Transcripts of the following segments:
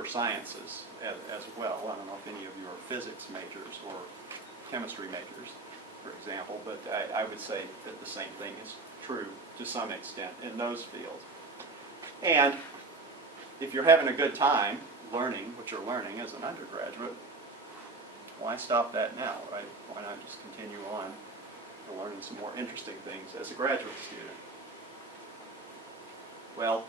pure sciences as well. I don't know if any of you are physics majors or chemistry majors, for example, but I would say that the same thing is true to some extent in those fields. And if you're having a good time learning what you're learning as an undergraduate, why stop that now, right? Why not just continue on to learning some more interesting things as a graduate student? Well,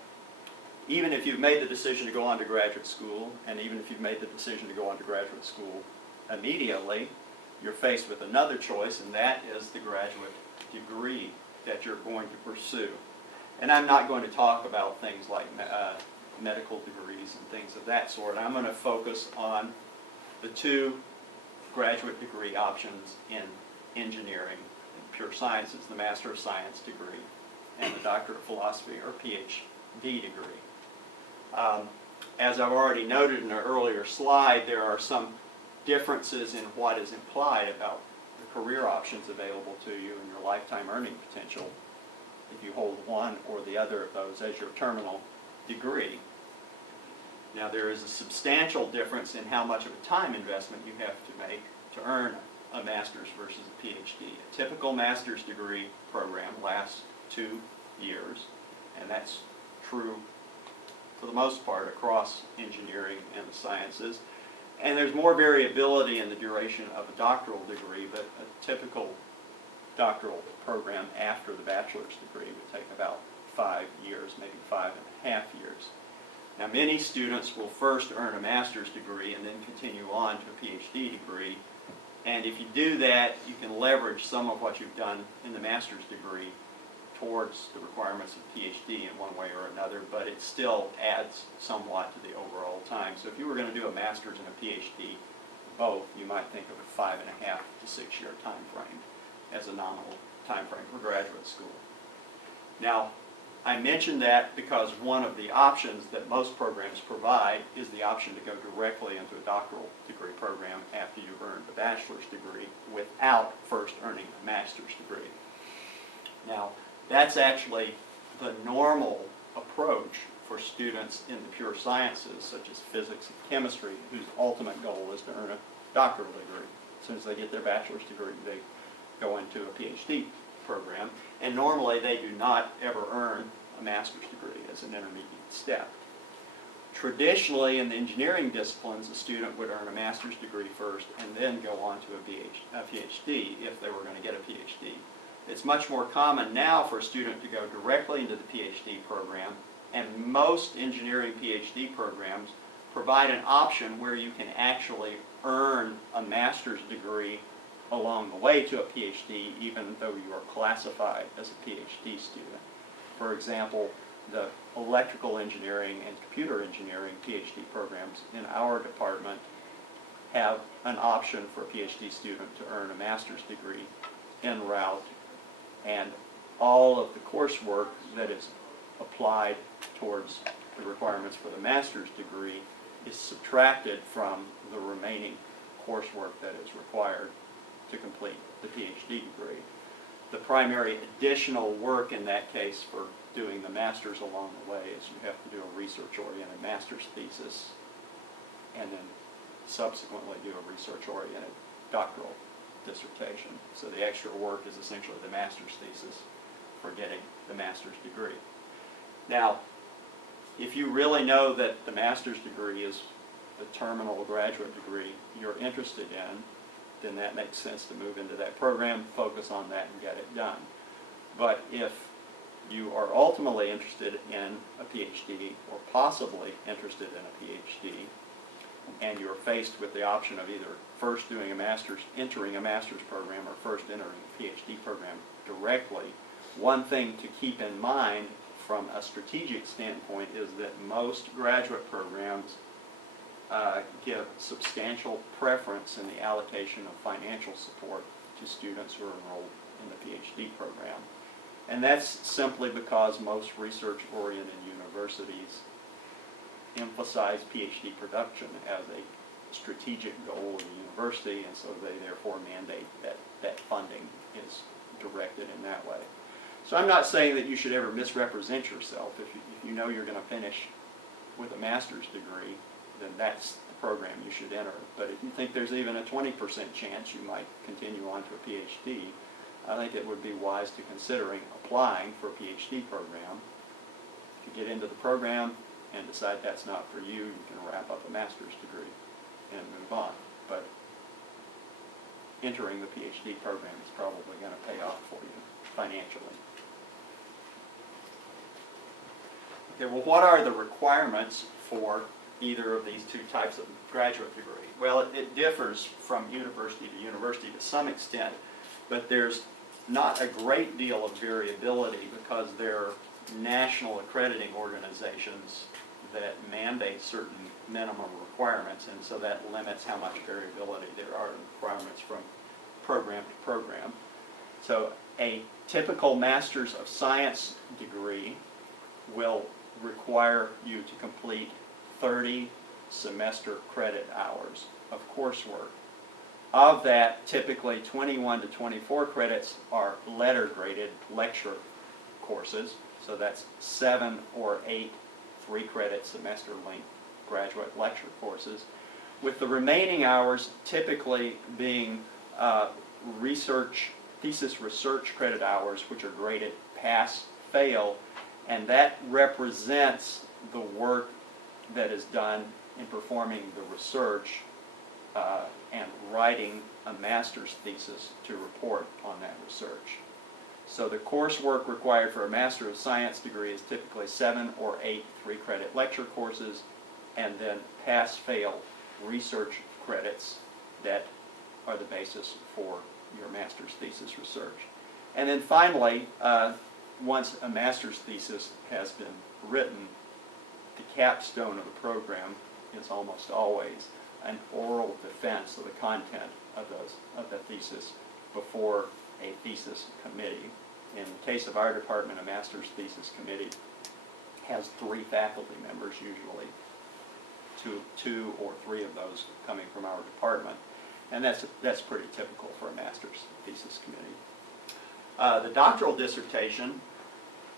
even if you've made the decision to go on to graduate school, and even if you've made the decision to go on to graduate school immediately, you're faced with another choice, and that is the graduate degree that you're going to pursue. And I'm not going to talk about things like medical degrees and things of that sort. I'm going to focus on the two graduate degree options in engineering and pure sciences, the Master of Science degree and the Doctor of Philosophy or PhD degree. As I've already noted in an earlier slide, there are some differences in what is implied about the career options available to you and your lifetime earning potential if you hold one or the other of those as your terminal degree. Now, there is a substantial difference in how much of a time investment you have to make to earn a master's versus a PhD. A typical master's degree program lasts 2 years, and that's true for the most part across engineering and the sciences. And there's more variability in the duration of a doctoral degree, but a typical doctoral program after the bachelor's degree would take about 5 years, maybe 5.5 years. Now, many students will first earn a master's degree and then continue on to a PhD degree. And if you do that, you can leverage some of what you've done in the master's degree towards the requirements of PhD in one way or another, but it still adds somewhat to the overall time. So if you were going to do a master's and a PhD, both, you might think of a 5.5 to 6 year time frame as a nominal time frame for graduate school. Now, I mentioned that because one of the options that most programs provide is the option to go directly into a doctoral degree program after you've earned a bachelor's degree without first earning a master's degree. Now, that's actually the normal approach for students in the pure sciences, such as physics and chemistry, whose ultimate goal is to earn a doctoral degree. As soon as they get their bachelor's degree, they go into a PhD program, and normally they do not ever earn a master's degree as an intermediate step. Traditionally, in the engineering disciplines, a student would earn a master's degree first and then go on to a PhD if they were going to get a PhD. It's much more common now for a student to go directly into the PhD program, and most engineering PhD programs provide an option where you can actually earn a master's degree along the way to a PhD, even though you are classified as a PhD student. For example, the electrical engineering and computer engineering PhD programs in our department have an option for a PhD student to earn a master's degree en route, and all of the coursework that is applied towards the requirements for the master's degree is subtracted from the remaining coursework that is required to complete the PhD degree. The primary additional work in that case for doing the master's along the way is you have to do a research-oriented master's thesis and then subsequently do a research-oriented doctoral dissertation. So the extra work is essentially the master's thesis for getting the master's degree. Now, if you really know that the master's degree is the terminal graduate degree you're interested in, then that makes sense to move into that program, focus on that, and get it done. But if you are ultimately interested in a PhD, or possibly interested in a PhD, and you're faced with the option of either first doing a master's, entering a master's program, or first entering a PhD program directly, one thing to keep in mind from a strategic standpoint is that most graduate programs give substantial preference in the allocation of financial support to students who are enrolled in the PhD program. And that's simply because most research-oriented universities emphasize PhD production as a strategic goal of the university, and so they therefore mandate that funding is directed in that way. So I'm not saying that you should ever misrepresent yourself. If you know you're going to finish with a master's degree, then that's the program you should enter. But if you think there's even a 20% chance you might continue on to a PhD, I think it would be wise to considering applying for a PhD program. If you get into the program and decide that's not for you, you can wrap up a master's degree and move on. But entering the PhD program is probably going to pay off for you financially. Okay, well, what are the requirements for either of these two types of graduate degree? Well, it differs from university to some extent, but there's not a great deal of variability because there are national accrediting organizations that mandate certain minimum requirements, and so that limits how much variability there are in requirements from program to program. So a typical Master's of Science degree will require you to complete 30 semester credit hours of coursework. Of that, typically 21 to 24 credits are letter graded lecture courses, so that's 7 or 8 3-credit semester length graduate lecture courses, with the remaining hours typically being thesis research credit hours, which are graded pass, fail, and that represents the work that is done in performing the research and writing a master's thesis to report on that research. So the coursework required for a Master of Science degree is typically 7 or 8 3-credit lecture courses, and then pass-fail research credits that are the basis for your master's thesis research. And then finally, once a master's thesis has been written, the capstone of the program is almost always an oral defense of the content of the thesis before a thesis committee. In the case of our department, a master's thesis committee has 3 faculty members, usually two or 3 of those coming from our department, and that's pretty typical for a master's thesis committee. The doctoral dissertation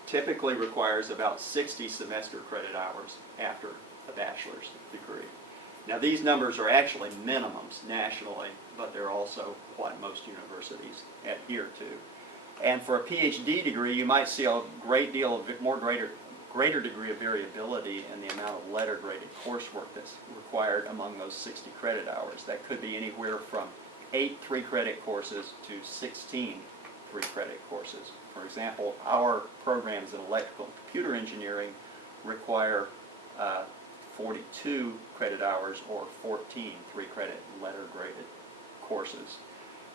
typically requires about 60 semester credit hours after a bachelor's degree. Now, these numbers are actually minimums nationally, but they're also what most universities adhere to. And for a PhD degree, you might see a great deal of greater degree of variability in the amount of letter-graded coursework that's required among those 60 credit hours. That could be anywhere from 8 3-credit courses to 16 3-credit courses. For example, our programs in electrical and computer engineering require 42 credit hours or 14 3-credit letter-graded courses.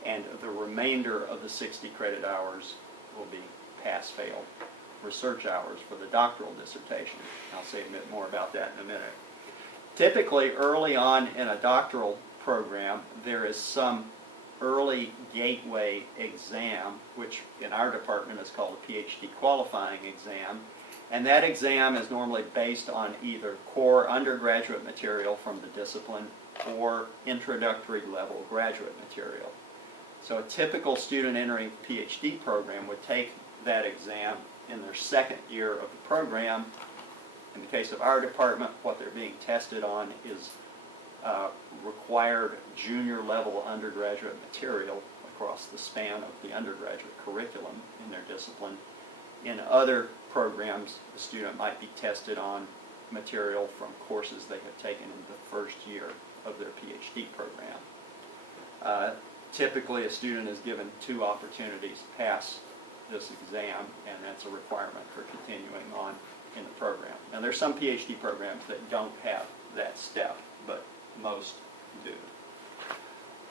And the remainder of the 60 credit hours will be pass-fail research hours for the doctoral dissertation. I'll say a bit more about that in a minute. Typically, early on in a doctoral program, there is some early gateway exam, which in our department is called a PhD qualifying exam. And that exam is normally based on either core undergraduate material from the discipline or introductory level graduate material. So a typical student entering a PhD program would take that exam in their 2nd year of the program. In the case of our department, what they're being tested on is required junior level undergraduate material across the span of the undergraduate curriculum in their discipline. In other programs, the student might be tested on material from courses they have taken in the 1st year of their PhD program. Typically, a student is given 2 opportunities to pass this exam, and that's a requirement for continuing on in the program. Now, there's some PhD programs that don't have that step, but most do.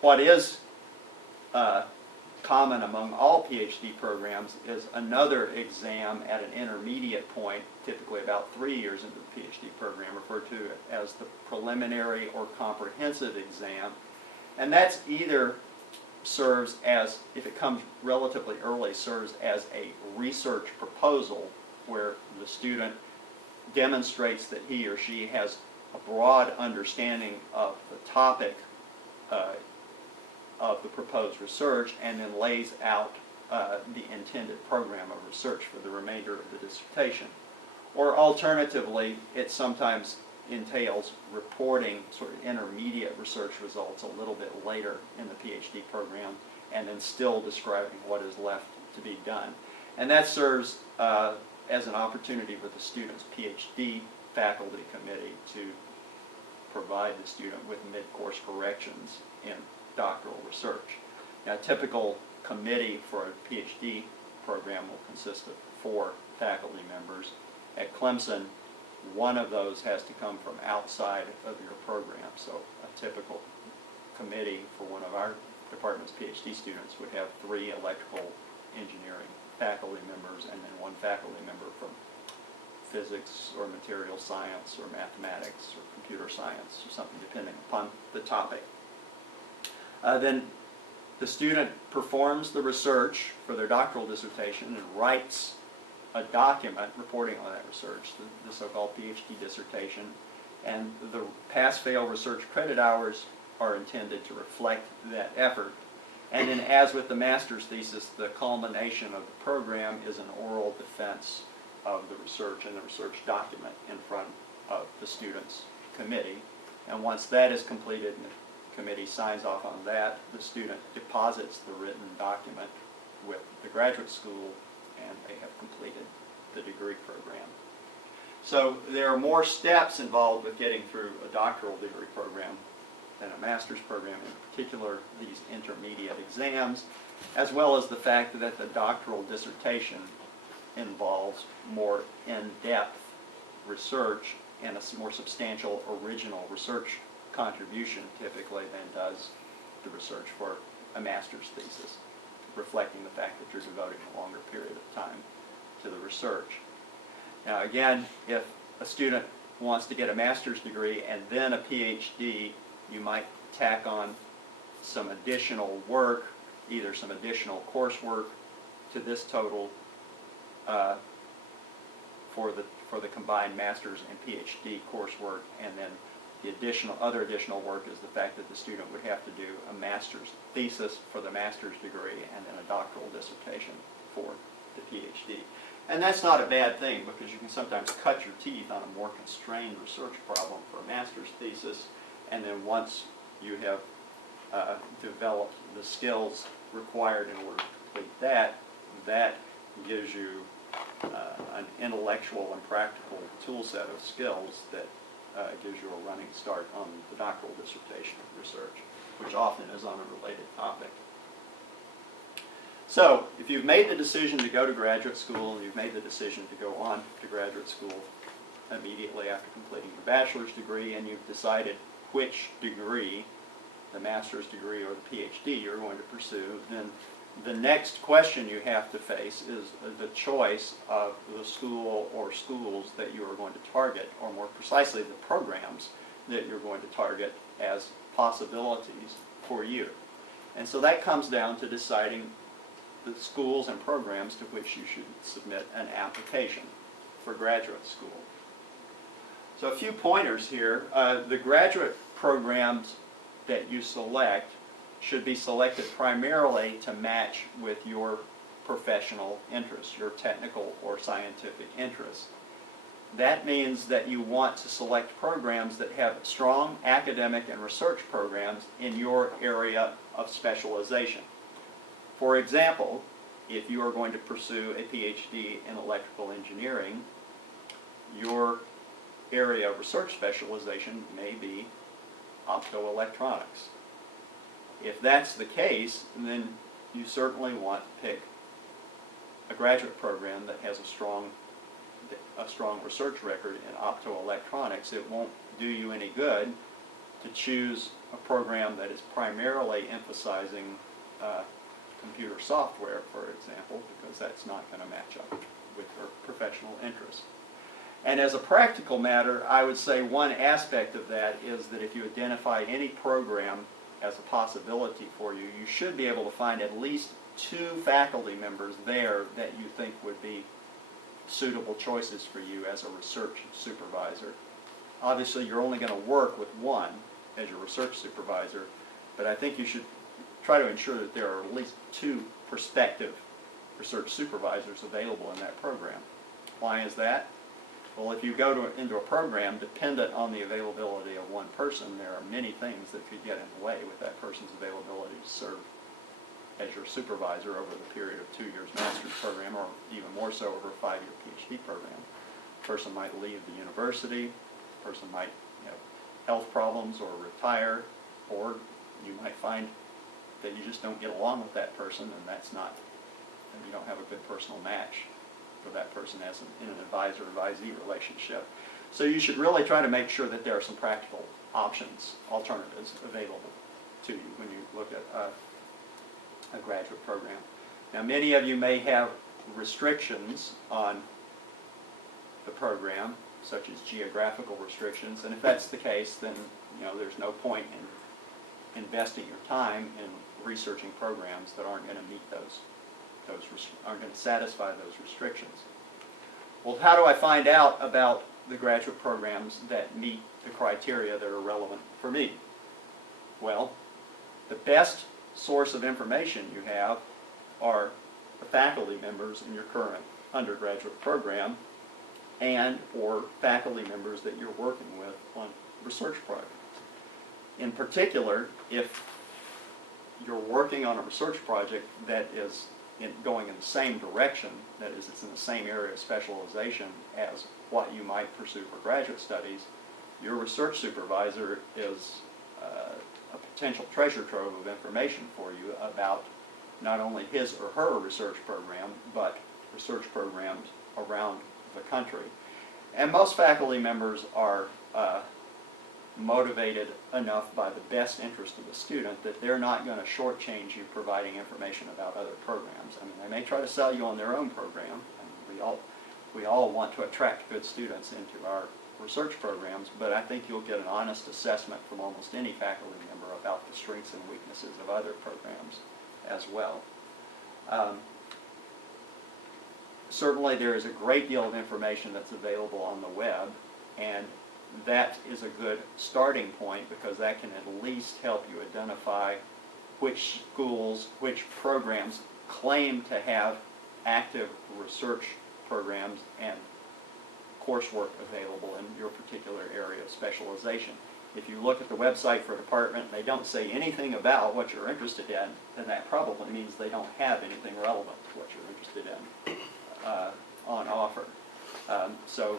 What is common among all PhD programs is another exam at an intermediate point, typically about 3 years into the PhD program, referred to as the preliminary or comprehensive exam. And that's either serves as, if it comes relatively early, serves as a research proposal where the student demonstrates that he or she has a broad understanding of the topic of the proposed research, and then lays out the intended program of research for the remainder of the dissertation. Or alternatively, it sometimes entails reporting sort of intermediate research results a little bit later in the PhD program, and then still describing what is left to be done. And that serves as an opportunity with the student's PhD faculty committee to provide the student with mid-course corrections in doctoral research. Now, a typical committee for a PhD program will consist of 4 faculty members. At Clemson, one of those has to come from outside of your program. So a typical committee for one of our department's PhD students would have 3 electrical engineering faculty members and then 1 faculty member from physics or material science or mathematics or computer science or something, depending upon the topic. Then the student performs the research for their doctoral dissertation and writes a document reporting on that research, the so-called PhD dissertation, and the pass-fail research credit hours are intended to reflect that effort. And then, as with the master's thesis, the culmination of the program is an oral defense of the research and the research document in front of the student's committee. And once that is completed and the committee signs off on that, the student deposits the written document with the graduate school, and they have completed the degree program. So there are more steps involved with getting through a doctoral degree program than a master's program, in particular these intermediate exams, as well as the fact that the doctoral dissertation involves more in-depth research and a more substantial original research contribution typically than does the research for a master's thesis, reflecting the fact that you're devoting a longer period of time to the research. Now again, if a student wants to get a master's degree and then a PhD, you might tack on some additional work, either some additional coursework to this total for the combined master's and PhD coursework, and then the other additional work is the fact that the student would have to do a master's thesis for the master's degree and then a doctoral dissertation for the PhD. And that's not a bad thing, because you can sometimes cut your teeth on a more constrained research problem for a master's thesis, and then once you have developed the skills required in order to complete that, that gives you an intellectual and practical tool set of skills that gives you a running start on the doctoral dissertation research, which often is on a related topic. So, if you've made the decision to go to graduate school and you've made the decision to go on to graduate school immediately after completing your bachelor's degree, and you've decided which degree, the master's degree or the PhD, you're going to pursue, then the next question you have to face is the choice of the school or schools that you are going to target, or more precisely, the programs that you're going to target as possibilities for you. And so that comes down to deciding the schools and programs to which you should submit an application for graduate school. So a few pointers here. The graduate programs that you select should be selected primarily to match with your professional interests, your technical or scientific interests. That means that you want to select programs that have strong academic and research programs in your area of specialization. For example, if you are going to pursue a PhD in electrical engineering, your area of research specialization may be optoelectronics. If that's the case, then you certainly want to pick a graduate program that has a strong research record in optoelectronics. It won't do you any good to choose a program that is primarily emphasizing computer software, for example, because that's not going to match up with your professional interests. And as a practical matter, I would say one aspect of that is that if you identify any program as a possibility for you, you should be able to find at least 2 faculty members there that you think would be suitable choices for you as a research supervisor. Obviously, you're only going to work with one as your research supervisor, but I think you should try to ensure that there are at least 2 prospective research supervisors available in that program. Why is that? Well, if you go into a program dependent on the availability of one person, there are many things that could get in the way with that person's availability to serve as your supervisor over the period of 2 years master's program, or even more so over a 5-year PhD program. A person might leave the university, a person might have health problems or retire, or you might find that you just don't get along with that person, and you don't have a good personal match for that person as in an advisor-advisee relationship. So you should really try to make sure that there are some practical options, alternatives available to you when you look at a graduate program. Now, many of you may have restrictions on the program, such as geographical restrictions, and if that's the case, then there's no point in investing your time in researching programs that aren't going to meet aren't going to satisfy those restrictions. Well, how do I find out about the graduate programs that meet the criteria that are relevant for me? Well, the best source of information you have are the faculty members in your current undergraduate program and or faculty members that you're working with on research projects. In particular, if you're working on a research project that is going in the same direction, that is, it's in the same area of specialization as what you might pursue for graduate studies, your research supervisor is a potential treasure trove of information for you about not only his or her research program, but research programs around the country. And most faculty members are motivated enough by the best interest of the student that they're not going to shortchange you providing information about other programs. I mean, they may try to sell you on their own program, and we all want to attract good students into our research programs, but I think you'll get an honest assessment from almost any faculty member about the strengths and weaknesses of other programs as well. Certainly there is a great deal of information that's available on the web, and that is a good starting point because that can at least help you identify which schools, which programs claim to have active research programs and coursework available in your particular area of specialization. If you look at the website for a department and they don't say anything about what you're interested in, then that probably means they don't have anything relevant to what you're interested in on offer. So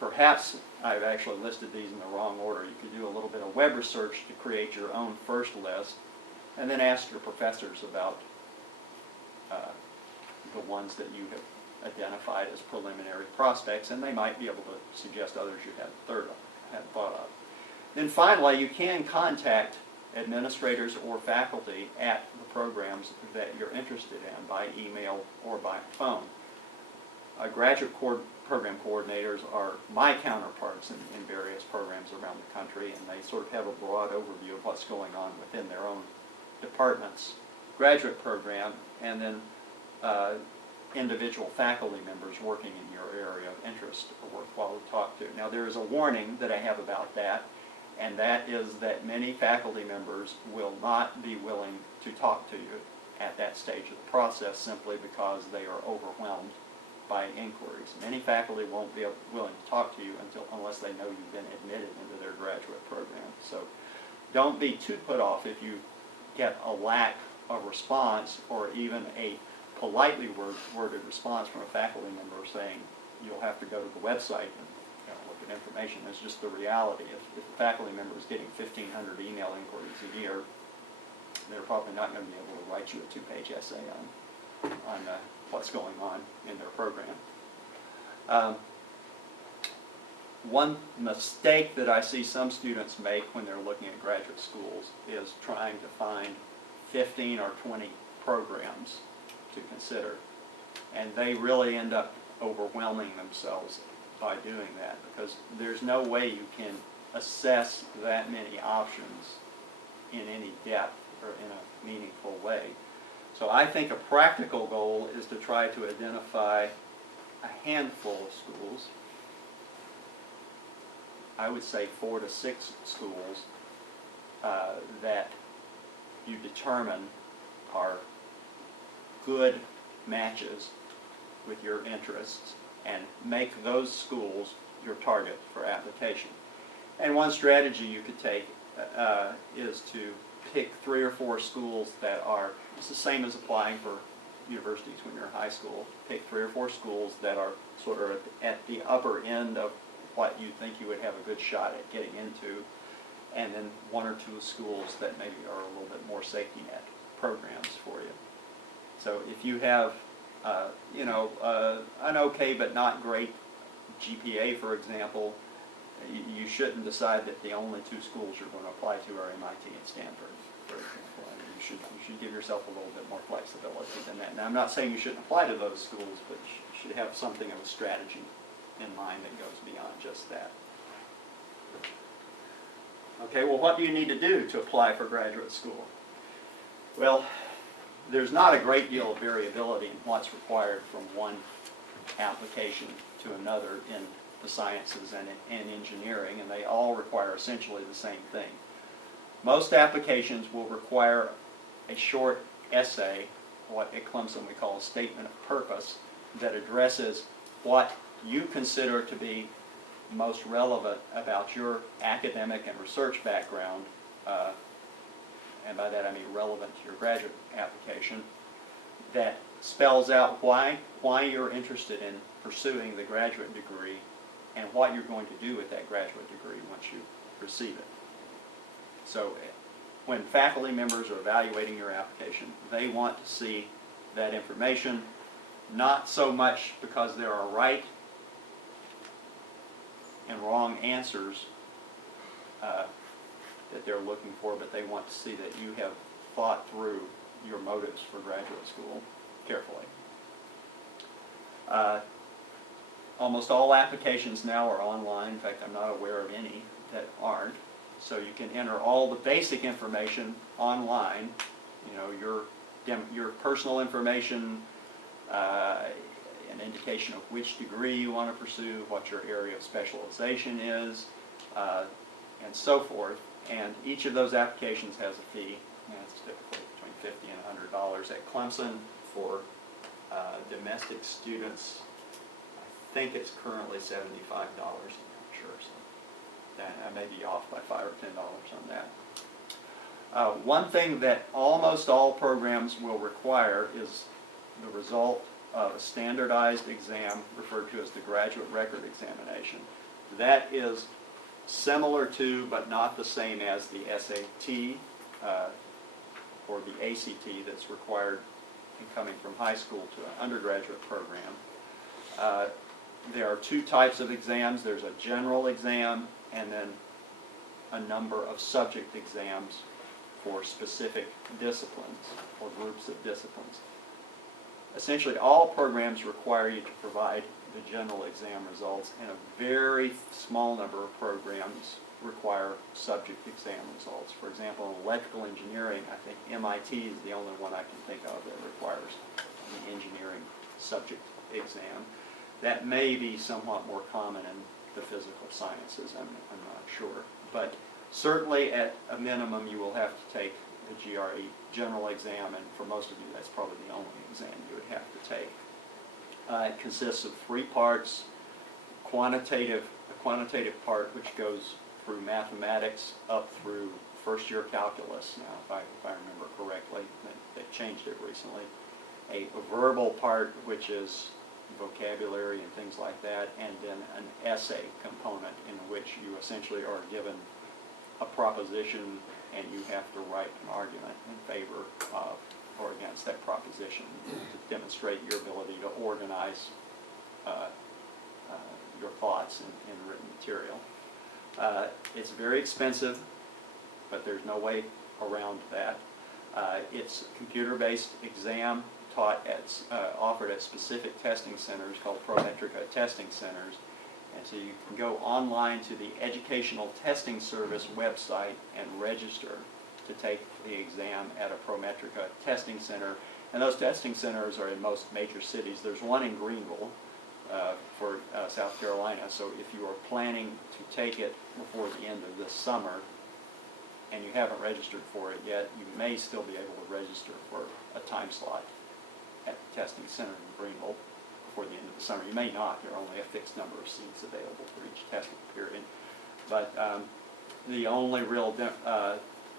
perhaps I've actually listed these in the wrong order. You could do a little bit of web research to create your own first list, and then ask your professors about the ones that you have identified as preliminary prospects, and they might be able to suggest others you hadn't thought of. Then finally, you can contact administrators or faculty at the programs that you're interested in by email or by phone. Graduate program coordinators are my counterparts in various programs around the country, and they sort of have a broad overview of what's going on within their own department's graduate program, and then individual faculty members working in your area of interest are worthwhile to talk to. Now, there is a warning that I have about that, and that is that many faculty members will not be willing to talk to you at that stage of the process simply because they are overwhelmed by inquiries. Many faculty won't be willing to talk to you unless they know you've been admitted into their graduate program. So don't be too put off if you get a lack of response or even a politely worded response from a faculty member saying you'll have to go to the website and look at information. It's just the reality. If a faculty member is getting 1,500 email inquiries a year, they're probably not going to be able to write you a 2-page essay on what's going on in their program. One mistake that I see some students make when they're looking at graduate schools is trying to find 15 or 20 programs to consider, and they really end up overwhelming themselves by doing that because there's no way you can assess that many options in any depth or in a meaningful way. So I think a practical goal is to try to identify a handful of schools. I would say 4 to 6 schools that you determine are good matches with your interests, and make those schools your target for application. And one strategy you could take is to pick 3 or 4 schools that are, it's the same as applying for universities when you're in high school. Pick 3 or 4 schools that are sort of at the upper end of what you think you would have a good shot at getting into, and then 1 or 2 schools that maybe are a little bit more safety net programs for you. So if you have, an okay but not great GPA, for example, you shouldn't decide that the only 2 schools you're going to apply to are MIT and Stanford, for example. I mean, you should give yourself a little bit more flexibility than that. Now, I'm not saying you shouldn't apply to those schools, but you should have something of a strategy in mind that goes beyond just that. Okay, well, what do you need to do to apply for graduate school? Well, there's not a great deal of variability in what's required from one application to another in the sciences and engineering, and they all require essentially the same thing. Most applications will require a short essay, what at Clemson we call a statement of purpose, that addresses what you consider to be most relevant about your academic and research background, and by that I mean relevant to your graduate application, that spells out why you're interested in pursuing the graduate degree and what you're going to do with that graduate degree once you receive it. So when faculty members are evaluating your application, they want to see that information, not so much because there are right and wrong answers that they're looking for, but they want to see that you have thought through your motives for graduate school carefully. Almost all applications now are online. In fact, I'm not aware of any that aren't. So you can enter all the basic information online, you know, your personal information, an indication of which degree you want to pursue, what your area of specialization is, and so forth. And each of those applications has a fee. And it's typically between $50 and $100 at Clemson. For domestic students, I think it's currently $75. I'm not sure. So I may be off by $5 or $10 on that. One thing that almost all programs will require is the result of a standardized exam referred to as the graduate record examination. That is similar to, but not the same as, the SAT or the ACT that's required in coming from high school to an undergraduate program. There are 2 types of exams. There's a general exam and then a number of subject exams for specific disciplines or groups of disciplines. Essentially, all programs require you to provide the general exam results, and a very small number of programs require subject exam results. For example, in electrical engineering, I think MIT is the only one I can think of that requires an engineering subject exam. That may be somewhat more common in the physical sciences, I'm not sure. But certainly at a minimum you will have to take the GRE general exam, and for most of you that's probably the only exam you would have to take. It consists of 3 parts: a quantitative part which goes through mathematics up through first-year calculus. Now, if I remember correctly, they changed it recently. A verbal part, which is vocabulary and things like that, and then an essay component in which you essentially are given a proposition and you have to write an argument in favor of or against that proposition to demonstrate your ability to organize your thoughts in written material. It's very expensive, but there's no way around that. It's a computer-based exam taught offered at specific testing centers called Prometrica testing centers. And so you can go online to the Educational Testing Service website and register to take the exam at a Prometrica testing center. And those testing centers are in most major cities. There's one in Greenville for South Carolina. So if you are planning to take it before the end of this summer and you haven't registered for it yet, you may still be able to register for a time slot at the testing center in Greenville. before the end of the summer. You may not. There are only a fixed number of seats available for each testing period. But the only real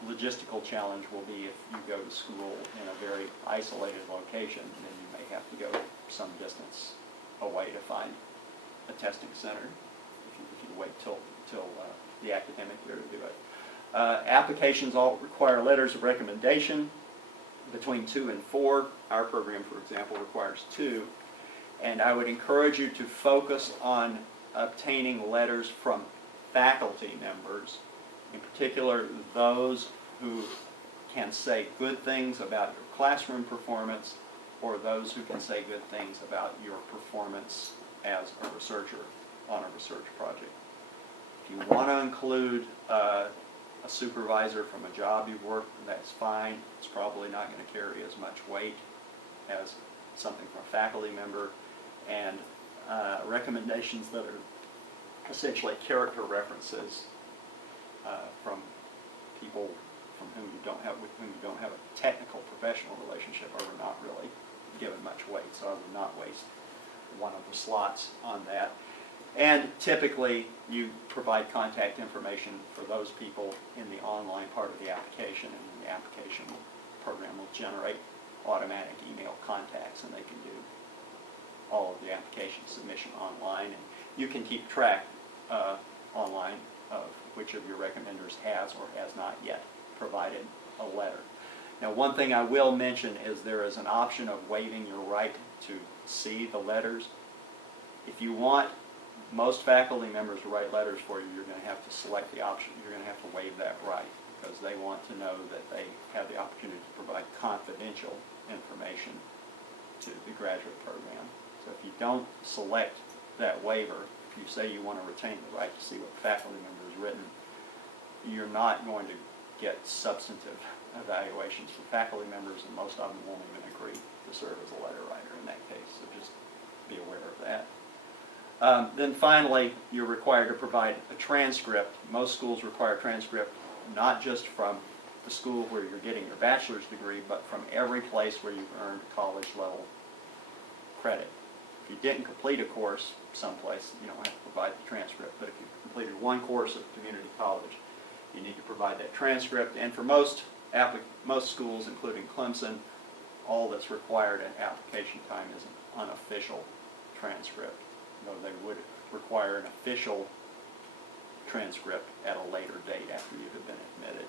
logistical challenge will be if you go to school in a very isolated location, then you may have to go some distance away to find a testing center if you wait till the academic year to do it. Applications all require letters of recommendation between 2 and 4. Our program, for example, requires 2. And I would encourage you to focus on obtaining letters from faculty members, in particular those who can say good things about your classroom performance or those who can say good things about your performance as a researcher on a research project. If you want to include a supervisor from a job you've worked, that's fine. It's probably not going to carry as much weight as something from a faculty member. And recommendations that are essentially character references from people from whom you don't have, with whom you don't have a technical professional relationship are not really given much weight. So I would not waste one of the slots on that. And typically you provide contact information for those people in the online part of the application, and the application program will generate automatic email contacts, and they can do all of the application submission online. And you can keep track online of which of your recommenders has or has not yet provided a letter. Now, one thing I will mention is there is an option of waiving your right to see the letters. If you want most faculty members to write letters for you, you're going to have to select the option. You're going to have to waive that right because they want to know that they have the opportunity to provide confidential information to the graduate program. So if you don't select that waiver, if you say you want to retain the right to see what the faculty member has written, you're not going to get substantive evaluations from faculty members, and most of them won't even agree to serve as a letter writer in that case, so just be aware of that. Then finally, you're required to provide a transcript. Most schools require a transcript not just from the school where you're getting your bachelor's degree, but from every place where you've earned college level credit. If you didn't complete a course someplace, you don't have to provide the transcript, but if you completed one course at community college, you need to provide that transcript. And for most schools, including Clemson, all that's required at application time is an unofficial transcript, though they would require an official transcript at a later date after you have been admitted.